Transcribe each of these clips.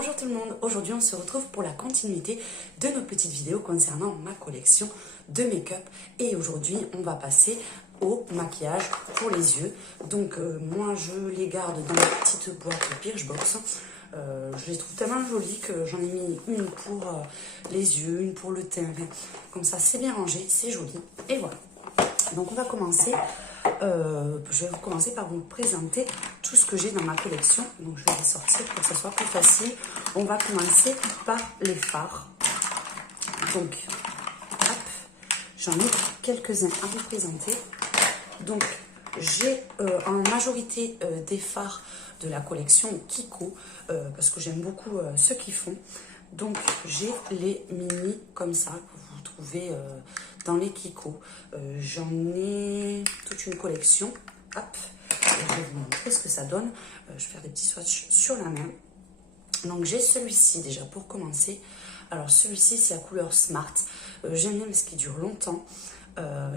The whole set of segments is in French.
Bonjour tout le monde, aujourd'hui on se retrouve pour la continuité de nos petites vidéos concernant ma collection de make-up et aujourd'hui on va passer au maquillage pour les yeux. Donc moi je les garde dans la petite boîte Birchbox. Je les trouve tellement jolies que j'en ai mis une pour les yeux, une pour le teint, comme ça c'est bien rangé, c'est joli et voilà. Donc on va commencer. Je vais commencer par vous présenter tout ce que j'ai dans ma collection. Donc je vais les sortir pour que ce soit plus facile. On va commencer par les fards. Donc, hop, j'en ai quelques-uns à vous présenter. Donc, j'ai en majorité des fards de la collection Kiko, parce que j'aime beaucoup ceux qui font. Donc, j'ai les mini comme ça, que vous trouvez dans les Kiko. J'en ai toute une collection. Hop, je vais vous montrer ce que ça donne. Je vais faire des petits swatchs sur la main. Donc, j'ai celui-ci déjà pour commencer. Alors, celui-ci, c'est la couleur Smart. J'aime bien parce qu'il dure longtemps.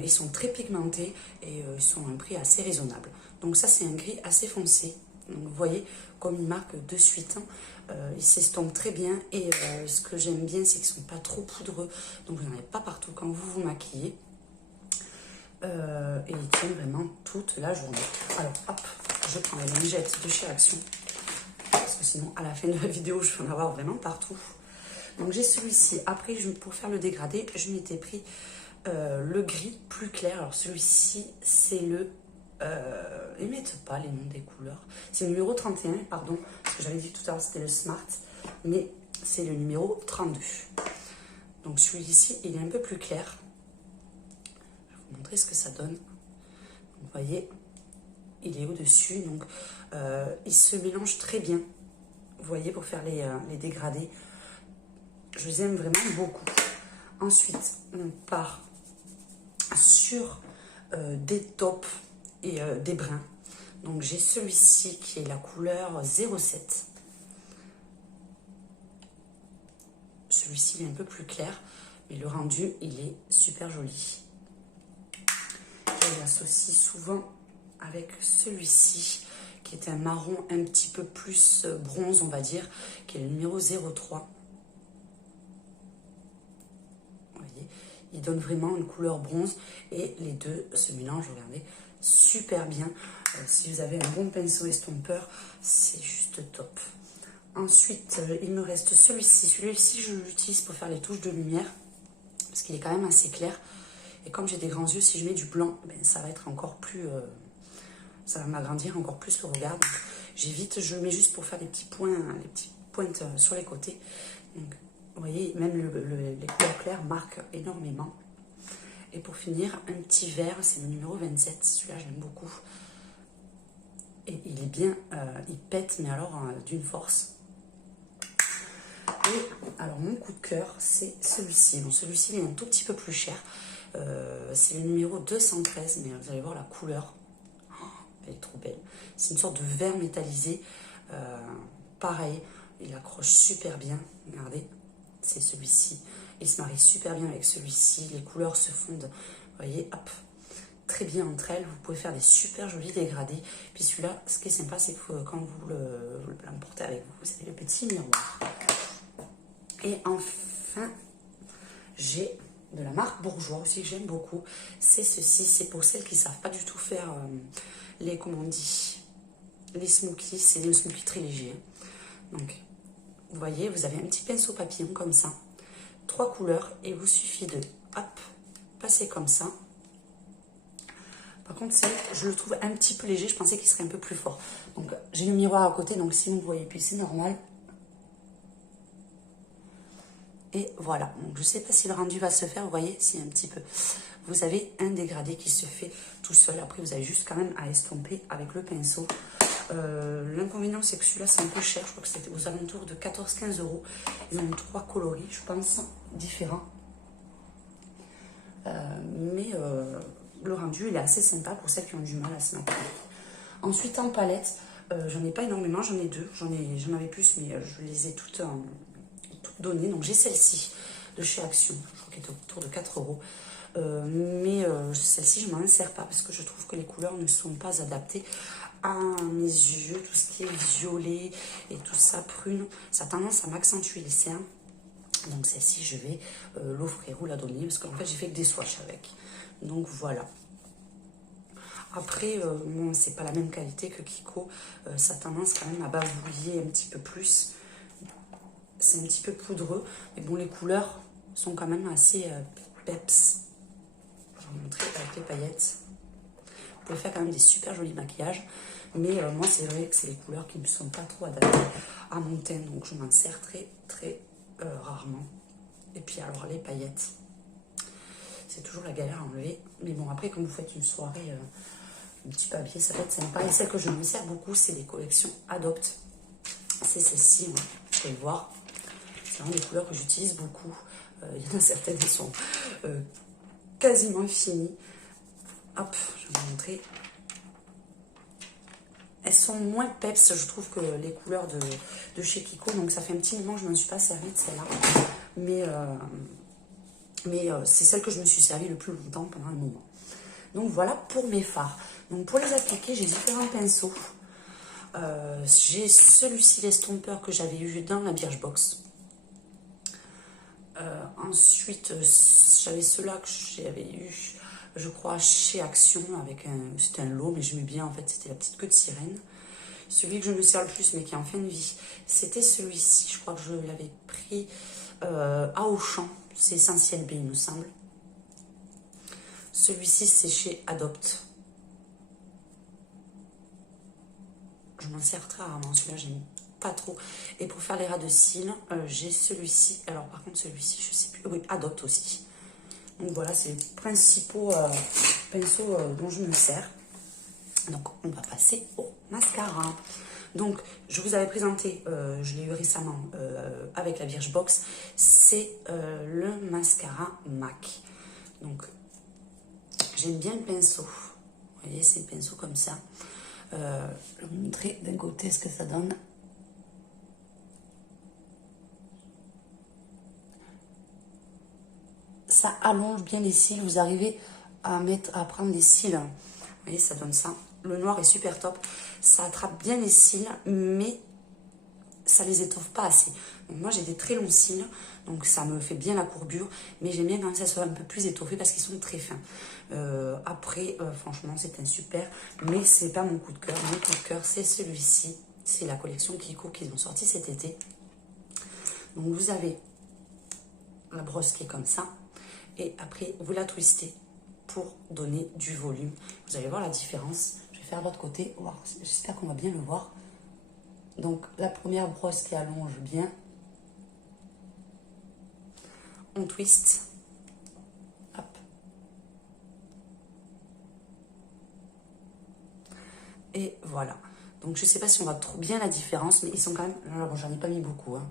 Ils sont très pigmentés et ils sont à un prix assez raisonnable. Donc, ça, c'est un gris assez foncé. Donc, vous voyez, comme il marque de suite, ils s'estompent très bien et ce que j'aime bien c'est qu'ils ne sont pas trop poudreux, donc vous n'en avez pas partout quand vous vous maquillez et ils tiennent vraiment toute la journée. Alors hop, je prends les lingettes de chez Action parce que sinon à la fin de la vidéo je vais en avoir vraiment partout. Donc j'ai celui-ci. Après pour faire le dégradé je m'étais pris le gris plus clair. Alors celui-ci c'est le ils mettent pas les noms des couleurs. C'est le numéro 31, pardon, parce que j'avais dit tout à l'heure c'était le Smart, mais c'est le numéro 32. Donc celui-ci, il est un peu plus clair. Je vais vous montrer ce que ça donne. Vous voyez, il est au-dessus, donc il se mélange très bien. Vous voyez, pour faire les dégradés. Je les aime vraiment beaucoup. Ensuite, on part sur des taupes et des bruns. Donc j'ai celui-ci qui est la couleur 07. Celui-ci il est un peu plus clair, mais le rendu il est super joli. Je l'associe souvent avec celui-ci qui est un marron un petit peu plus bronze on va dire, qui est le numéro 03. Vous voyez, il donne vraiment une couleur bronze et les deux se mélangent, regardez, super bien. Si vous avez un bon pinceau estompeur, c'est juste top. Ensuite, il me reste celui-ci. Celui-ci, je l'utilise pour faire les touches de lumière, parce qu'il est quand même assez clair. Et comme j'ai des grands yeux, si je mets du blanc, ben, ça va être encore plus... ça va m'agrandir encore plus le regard. J'évite, je le mets juste pour faire des petits points, les petites pointes sur les côtés. Donc, vous voyez, même les couleurs claires marquent énormément. Et pour finir, un petit vert, c'est le numéro 27. Celui-là, j'aime beaucoup. Et il est bien, il pète, mais alors d'une force. Et alors, mon coup de cœur, c'est celui-ci. Bon, celui-ci, il est un tout petit peu plus cher. C'est le numéro 213, mais vous allez voir la couleur. Oh, elle est trop belle. C'est une sorte de vert métallisé. Pareil, il accroche super bien. Regardez, c'est celui-ci. Il se marie super bien avec celui-ci. Les couleurs se fondent. Vous voyez, hop, très bien entre elles. Vous pouvez faire des super jolis dégradés. Puis celui-là, ce qui est sympa, c'est que quand vous l'emportez avec vous, vous avez le petit miroir. Et enfin, j'ai de la marque Bourjois aussi que j'aime beaucoup. C'est ceci. C'est pour celles qui ne savent pas du tout faire les, comment on dit, les smokies. C'est des smokies très légers. Donc, vous voyez, vous avez un petit pinceau papillon comme ça. 3 couleurs et il vous suffit de hop, passer comme ça. Par contre, je le trouve un petit peu léger. Je pensais qu'il serait un peu plus fort. Donc, j'ai le miroir à côté. Donc, si vous voyez, puis c'est normal. Et voilà. Donc, je ne sais pas si le rendu va se faire. Vous voyez, si un petit peu. Vous avez un dégradé qui se fait tout seul. Après, vous avez juste quand même à estomper avec le pinceau. L'inconvénient, c'est que celui-là, c'est un peu cher. Je crois que c'était aux alentours de 14-15 €. Ils ont 3 coloris, je pense, différents. Mais le rendu, il est assez sympa pour celles qui ont du mal à se maquiller. Ensuite, en palette, j'en ai pas énormément, j'en ai 2. J'en avais plus, mais je les ai toutes données. Donc, j'ai celle-ci de chez Action. Je crois qu'elle est autour de 4 €. Mais celle-ci, je ne m'en insère pas parce que je trouve que les couleurs ne sont pas adaptées à mes yeux, tout ce qui est violet et tout ça, prune, ça a tendance à m'accentuer les cernes. Donc celle-ci, je vais l'offrir ou la donner parce qu'en fait, j'ai fait que des swatchs avec. Donc voilà. Après, bon, c'est pas la même qualité que Kiko. Ça a tendance quand même à bavouiller un petit peu plus. C'est un petit peu poudreux. Mais bon, les couleurs sont quand même assez peps. Je vais vous montrer avec les paillettes. Vous pouvez faire quand même des super jolis maquillages. Mais moi, c'est vrai que c'est les couleurs qui ne sont pas trop adaptées à mon teint. Donc, je m'en sers très, très rarement. Et puis, alors, les paillettes. C'est toujours la galère à enlever. Mais bon, après, quand vous faites une soirée un petit peu habillée, ça peut être sympa. Et celle que je me sers beaucoup, c'est les collections Adopt. C'est celle-ci, hein. Vous pouvez le voir. C'est vraiment des couleurs que j'utilise beaucoup. Il y en a certaines qui sont quasiment finies. Hop, je vais vous montrer. Elles sont moins peps, je trouve, que les couleurs de chez Kiko. Donc, ça fait un petit moment que je ne me suis pas servie de celle-là. Mais c'est celle que je me suis servie le plus longtemps pendant un moment. Donc, voilà pour mes fards. Donc, pour les appliquer, j'ai différents pinceaux. J'ai celui-ci, l'estompeur, que j'avais eu dans la Birchbox. Ensuite, j'avais ceux-là que j'avais eu, je crois, chez Action, avec c'était un lot, mais je mets bien, en fait, c'était la petite queue de sirène. Celui que je me sers le plus, mais qui est en fin de vie, c'était celui-ci. Je crois que je l'avais pris à Auchan. C'est Essentiel B, il me semble. Celui-ci, c'est chez Adopt. Je m'en sers très rarement. Celui-là, j'aime pas trop. Et pour faire les ras de cils, j'ai celui-ci. Alors, par contre, celui-ci, je sais plus. Oui, Adopt aussi. Donc, voilà, c'est les principaux pinceaux dont je me sers. Donc, on va passer au mascara. Donc, je vous avais présenté, je l'ai eu récemment avec la Birchbox, c'est le mascara MAC. Donc, j'aime bien le pinceau. Vous voyez, c'est le pinceau comme ça. Je vais vous montrer d'un côté ce que ça donne. Ça allonge bien les cils. Vous arrivez à prendre des cils. Vous voyez, ça donne ça. Le noir est super top. Ça attrape bien les cils, mais ça les étoffe pas assez. Donc moi, j'ai des très longs cils, donc ça me fait bien la courbure, mais j'aime bien quand ça soit un peu plus étoffé parce qu'ils sont très fins. Après, franchement, c'est un super, mais c'est pas mon coup de cœur. Mon coup de cœur, c'est celui-ci. C'est la collection Kiko qu'ils ont sorti cet été. Donc vous avez la brosse qui est comme ça, et après vous la twistez pour donner du volume. Vous allez voir la différence. Je vais faire de l'autre côté. J'espère qu'on va bien le voir. Donc la première brosse qui allonge bien. On twist. Hop. Et voilà. Donc je ne sais pas si on voit trop bien la différence, mais ils sont quand même... Alors j'en ai pas mis beaucoup, hein.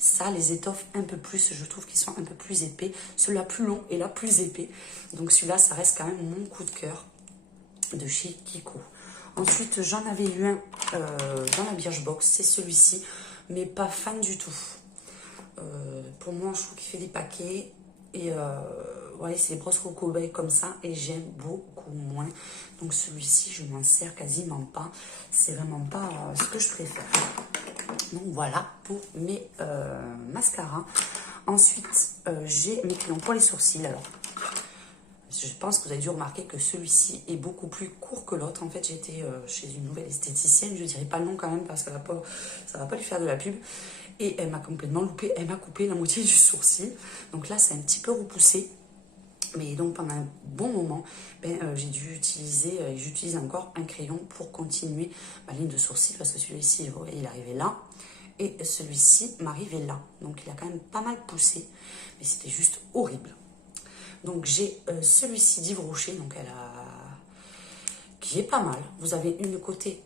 Ça les étoffe un peu plus, je trouve qu'ils sont un peu plus épais. Celui-là plus long et là plus épais. Donc celui-là, ça reste quand même mon coup de cœur de chez Kiko. Ensuite, j'en avais eu un dans la Birchbox, c'est celui-ci, mais pas fan du tout. Pour moi, je trouve qu'il fait des paquets. Et ouais, c'est les brosses Coco Bay comme ça, et j'aime beaucoup moins. Donc celui-ci, je m'en sers quasiment pas. C'est vraiment pas ce que je préfère. Donc voilà pour mes mascaras. Ensuite, j'ai mes crayons pour les sourcils. Alors, je pense que vous avez dû remarquer que celui-ci est beaucoup plus court que l'autre. En fait, j'étais chez une nouvelle esthéticienne. Je ne dirai pas le nom quand même parce que ça va pas lui faire de la pub. Et elle m'a complètement loupé. Elle m'a coupé la moitié du sourcil. Donc là, c'est un petit peu repoussé. Mais donc, pendant un bon moment, j'ai dû utiliser, et j'utilise encore un crayon pour continuer ma ligne de sourcil. Parce que celui-ci, vous voyez, il arrivait là. Et celui-ci m'arrivait là. Donc, il a quand même pas mal poussé. Mais c'était juste horrible. Donc j'ai celui-ci d'Yves Rocher, donc qui est pas mal. Vous avez une côté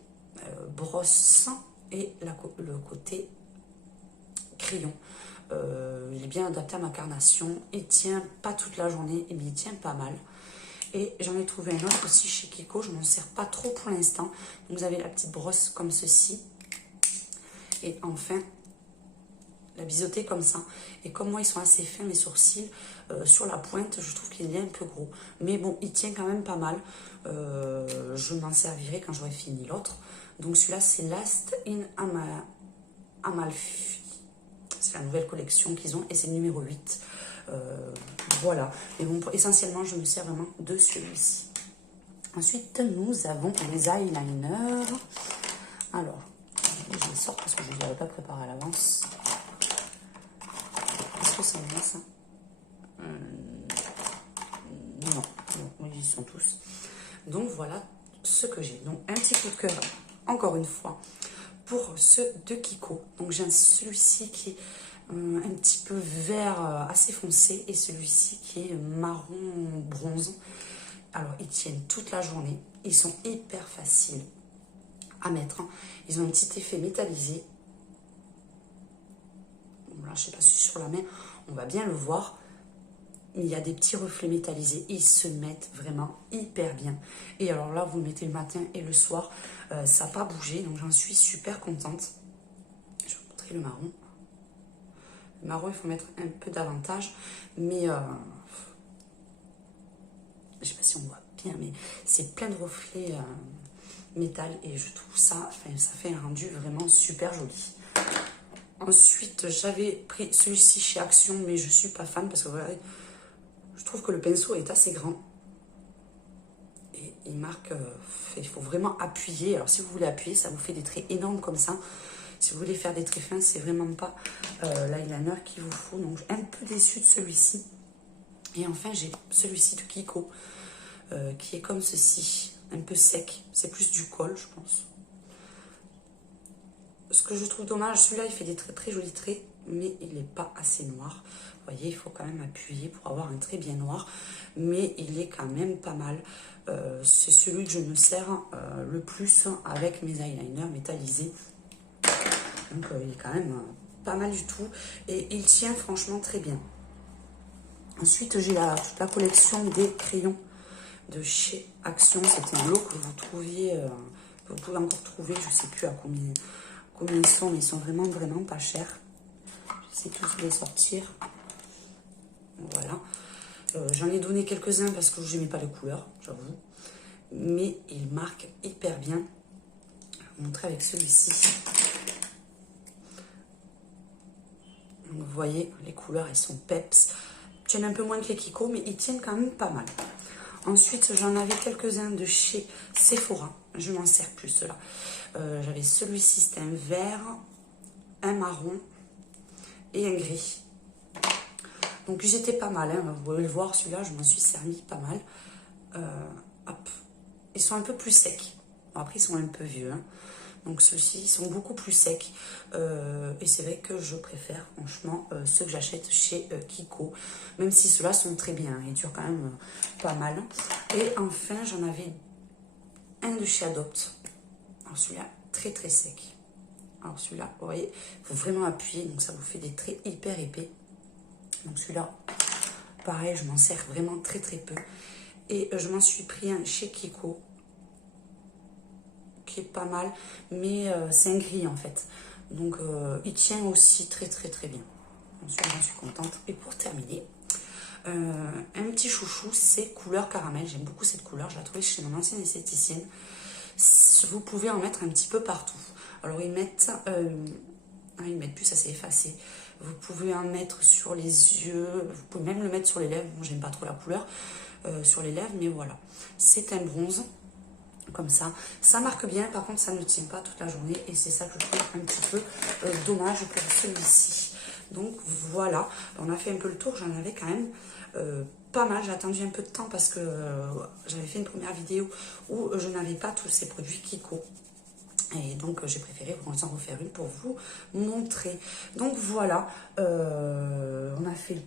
brosse et le côté crayon. Il est bien adapté à ma carnation. Il tient pas toute la journée, mais il tient pas mal. Et j'en ai trouvé un autre aussi chez Kiko. Je ne m'en sers pas trop pour l'instant. Donc vous avez la petite brosse comme ceci. Et enfin, la biseauter comme ça. Et comme moi, ils sont assez fins, les sourcils, sur la pointe, je trouve qu'il est un peu gros. Mais bon, il tient quand même pas mal. Je m'en servirai quand j'aurai fini l'autre. Donc celui-là, c'est Last in Amalfi. C'est la nouvelle collection qu'ils ont et c'est le numéro 8. Voilà. Et bon, essentiellement, je me sers vraiment de celui-ci. Ensuite, nous avons les eyeliners. Alors, je les sors parce que je ne les avais pas préparés à l'avance. Est-ce que c'est bien ça? Non, ils y sont tous. Donc voilà ce que j'ai. Donc un petit coup de cœur, encore une fois, pour ceux de Kiko. Donc j'ai celui-ci qui est un petit peu vert assez foncé et celui-ci qui est marron bronze. Alors ils tiennent toute la journée. Ils sont hyper faciles à mettre. Ils ont un petit effet métallisé. Bon, là, je ne sais pas si sur la main, on va bien le voir. Mais il y a des petits reflets métallisés. Ils se mettent vraiment hyper bien. Et alors là, vous le mettez le matin et le soir. Ça n'a pas bougé. Donc j'en suis super contente. Je vais vous montrer le marron. Le marron, il faut mettre un peu davantage. Mais je ne sais pas si on voit bien. Mais c'est plein de reflets métal. Et je trouve ça, ça fait un rendu vraiment super joli. Ensuite, j'avais pris celui-ci chez Action. Mais je ne suis pas fan parce que regardez, je trouve que le pinceau est assez grand. Et il marque, il faut vraiment appuyer. Alors si vous voulez appuyer, ça vous fait des traits énormes comme ça. Si vous voulez faire des traits fins, c'est vraiment pas l'eyeliner qu'il vous faut. Donc un peu déçue de celui-ci. Et enfin, j'ai celui-ci de Kiko, qui est comme ceci, un peu sec. C'est plus du colle, je pense. Ce que je trouve dommage, celui-là, il fait des très jolis traits, mais il n'est pas assez noir. Vous voyez, il faut quand même appuyer pour avoir un trait bien noir, mais il est quand même pas mal. C'est celui que je me sers le plus avec mes eyeliners métallisés. Donc il est quand même pas mal du tout et il tient franchement très bien. Ensuite, j'ai toute la collection des crayons de chez Action. C'était un lot que vous trouviez, que vous pouvez encore trouver, je ne sais plus à combien ils sont, mais ils sont vraiment pas chers. J'essaie tous de les sortir. Voilà. J'en ai donné quelques-uns parce que je n'aimais pas les couleurs, j'avoue. Mais ils marquent hyper bien. Je vais vous montrer avec celui-ci. Vous voyez, les couleurs, elles sont peps. Ils tiennent un peu moins que les Kiko, mais ils tiennent quand même pas mal. Ensuite, j'en avais quelques-uns de chez Sephora. Je m'en sers plus, ceux-là. J'avais celui-ci, c'était un vert, un marron et un gris. Donc, ils étaient pas mal. Hein. Vous pouvez le voir, celui-là, je m'en suis servi pas mal. Hop. Ils sont un peu plus secs. Bon, après, ils sont un peu vieux. Hein. Donc ceux-ci, ils sont beaucoup plus secs. Et c'est vrai que je préfère, franchement, ceux que j'achète chez Kiko. Même si ceux-là sont très bien. Ils durent quand même pas mal. Et enfin, j'en avais un de chez Adopt. Alors celui-là, très sec. Alors celui-là, vous voyez, il faut vraiment appuyer. Donc ça vous fait des traits hyper épais. Donc celui-là, pareil, je m'en sers vraiment très peu. Et je m'en suis pris un chez Kiko. Qui est pas mal, mais c'est un gris en fait. Donc il tient aussi très bien. Donc j'en suis contente. Et pour terminer, un petit chouchou, c'est couleur caramel. J'aime beaucoup cette couleur, je la trouvais chez mon ancienne esthéticienne. Vous pouvez en mettre un petit peu partout. Alors ils mettent plus, ça s'est effacé. Vous pouvez en mettre sur les yeux, vous pouvez même le mettre sur les lèvres. Bon, j'aime pas trop la couleur sur les lèvres, mais voilà. C'est un bronze. Comme ça marque bien, par contre ça ne tient pas toute la journée et c'est ça que je trouve un petit peu dommage pour celui-ci. Donc voilà, on a fait un peu le tour, j'en avais quand même pas mal. J'ai attendu un peu de temps parce que j'avais fait une première vidéo où je n'avais pas tous ces produits Kiko. Et donc j'ai préféré vous en refaire une pour vous montrer. Donc voilà, on a fait le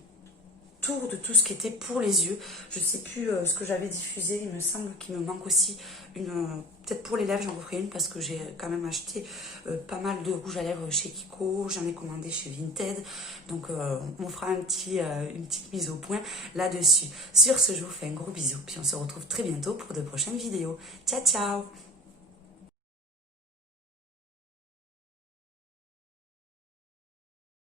tour de tout ce qui était pour les yeux. Je ne sais plus ce que j'avais diffusé. Il me semble qu'il me manque aussi une... Peut-être pour les lèvres, j'en referai une parce que j'ai quand même acheté pas mal de rouge à lèvres chez Kiko. J'en ai commandé chez Vinted. Donc on fera une petite mise au point là-dessus. Sur ce, je vous fais un gros bisou. Puis on se retrouve très bientôt pour de prochaines vidéos. Ciao, ciao!